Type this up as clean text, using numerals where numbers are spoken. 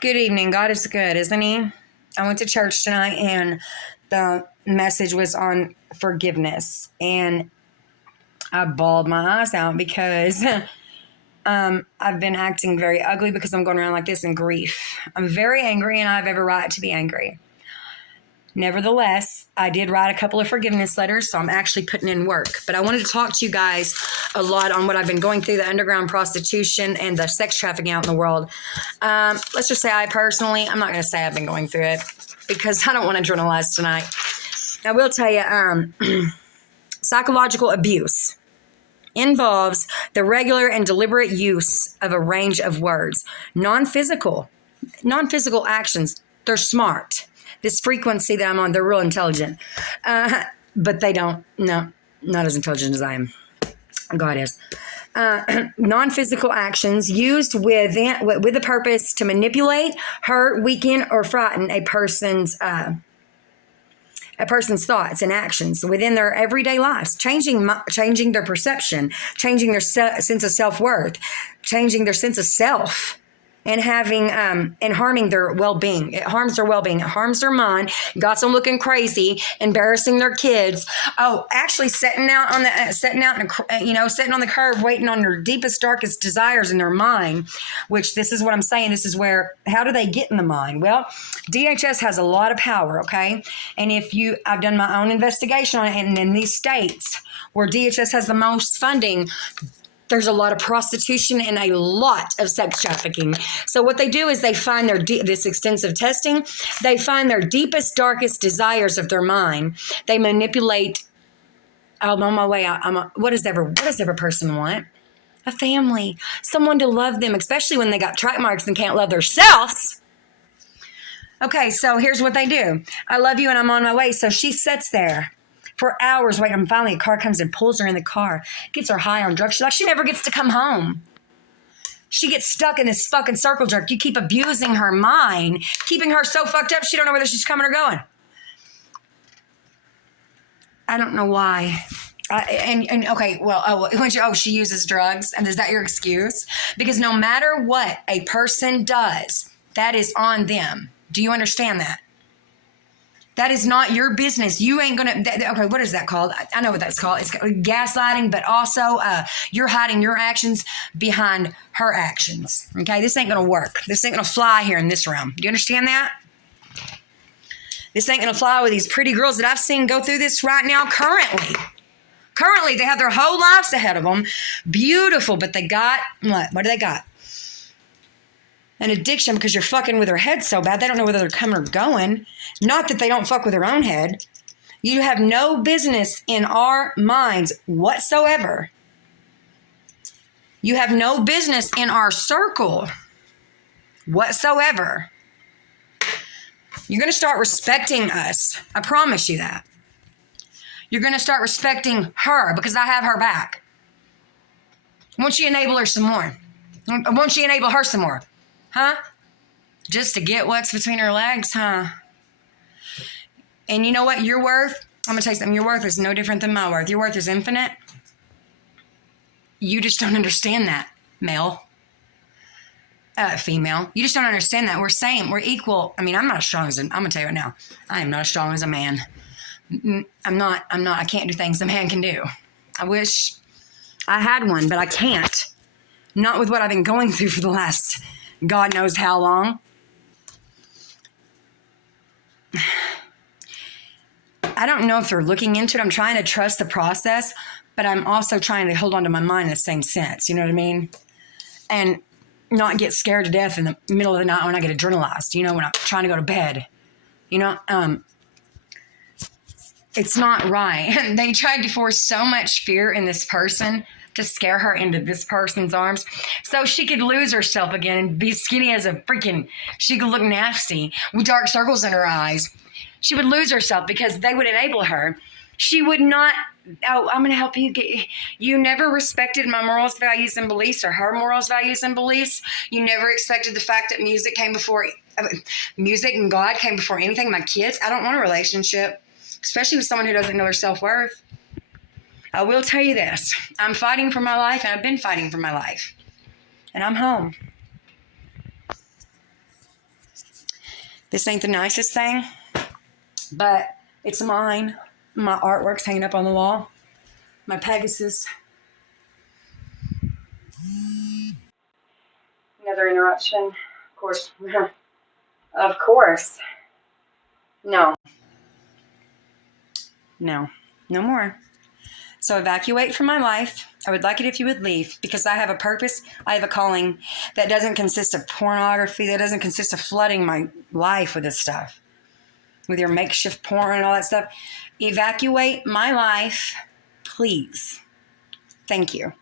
Good evening. God is good, isn't He? I went to church tonight and the message was on forgiveness. And I bawled my eyes out because I've been acting very ugly because I'm going around like this in grief. I'm very angry and I have every right to be angry. Nevertheless, I did write a couple of forgiveness letters, so I'm actually putting in work. But I wanted to talk to you guys a lot on what I've been going through, the underground prostitution and the sex trafficking out in the world. Let's just say I'm not going to say I've been going through it because I don't want to journalize tonight. I will tell you, psychological abuse involves the regular and deliberate use of a range of words. Non-physical actions, they're smart. This frequency that I'm on, they're real intelligent. But they don't, no, not as intelligent as I am. God is. Non-physical actions used with the purpose to manipulate, hurt, weaken, or frighten a person's thoughts and actions within their everyday lives, changing their perception, changing their sense of self-worth, changing their sense of self, and harming their well-being. It harms their well-being. It harms their mind. Got them looking crazy, embarrassing their kids. Oh, actually sitting on the curb, waiting on their deepest, darkest desires in their mind. Which this is what I'm saying. This is where. How do they get in the mind? Well, DHS has a lot of power. Okay, and I've done my own investigation on it, and in these states where DHS has the most funding, there's a lot of prostitution and a lot of sex trafficking. So what they do is they find this extensive testing. They find their deepest, darkest desires of their mind. They manipulate. I'm on my way out. What does every person want? A family, someone to love them, especially when they got track marks and can't love themselves. Okay, so here's what they do. I love you and I'm on my way. So she sits there for hours waiting, and finally a car comes and pulls her in the car, gets her high on drugs. She's like, she never gets to come home. She gets stuck in this fucking circle jerk. You keep abusing her mind, keeping her so fucked up she don't know whether she's coming or going. I don't know why. She uses drugs, and is that your excuse? Because no matter what a person does, that is on them. Do you understand that? That is not your business. You ain't going to, okay, what is that called? I know what that's called. It's gaslighting, but also you're hiding your actions behind her actions. Okay, this ain't going to work. This ain't going to fly here in this realm. Do you understand that? This ain't going to fly with these pretty girls that I've seen go through this right now currently. Currently, they have their whole lives ahead of them. Beautiful, but they got, what? What do they got? An addiction because you're fucking with their head so bad they don't know whether they're coming or going. Not that they don't fuck with their own head. You have no business in our minds whatsoever. You have no business in our circle whatsoever. You're going to start respecting us. I promise you that. You're going to start respecting her because I have her back. Won't you enable her some more? Won't you enable her some more? Huh? Just to get what's between her legs, huh? And you know what? Your worth, I'm going to tell you something. Your worth is no different than my worth. Your worth is infinite. You just don't understand that, female. You just don't understand that. We're same. We're equal. I mean, I'm not as strong as I'm going to tell you right now. I am not as strong as a man. I can't do things a man can do. I wish I had one, but I can't. Not with what I've been going through for the last God knows how long. I don't know if they're looking into it. I'm trying to trust the process, but I'm also trying to hold on to my mind in the same sense. You know what I mean? And not get scared to death in the middle of the night when I get adrenalized, when I'm trying to go to bed. It's not right. They tried to force so much fear in this person to scare her into this person's arms so she could lose herself again and be skinny as she could look nasty with dark circles in her eyes. She would lose herself because they would enable her. She would not, I'm going to help you. You never respected my morals, values, and beliefs, or her morals, values, and beliefs. You never expected the fact that music and God came before anything. My kids, I don't want a relationship, especially with someone who doesn't know their self-worth. I will tell you this. I'm fighting for my life, and I've been fighting for my life. And I'm home. This ain't the nicest thing, but it's mine. My artwork's hanging up on the wall. My Pegasus. Another interruption. Of course. Of course. No. No. No more. So evacuate from my life. I would like it if you would leave, because I have a purpose. I have a calling that doesn't consist of pornography, that doesn't consist of flooding my life with this stuff, with your makeshift porn and all that stuff. Evacuate my life, please. Thank you.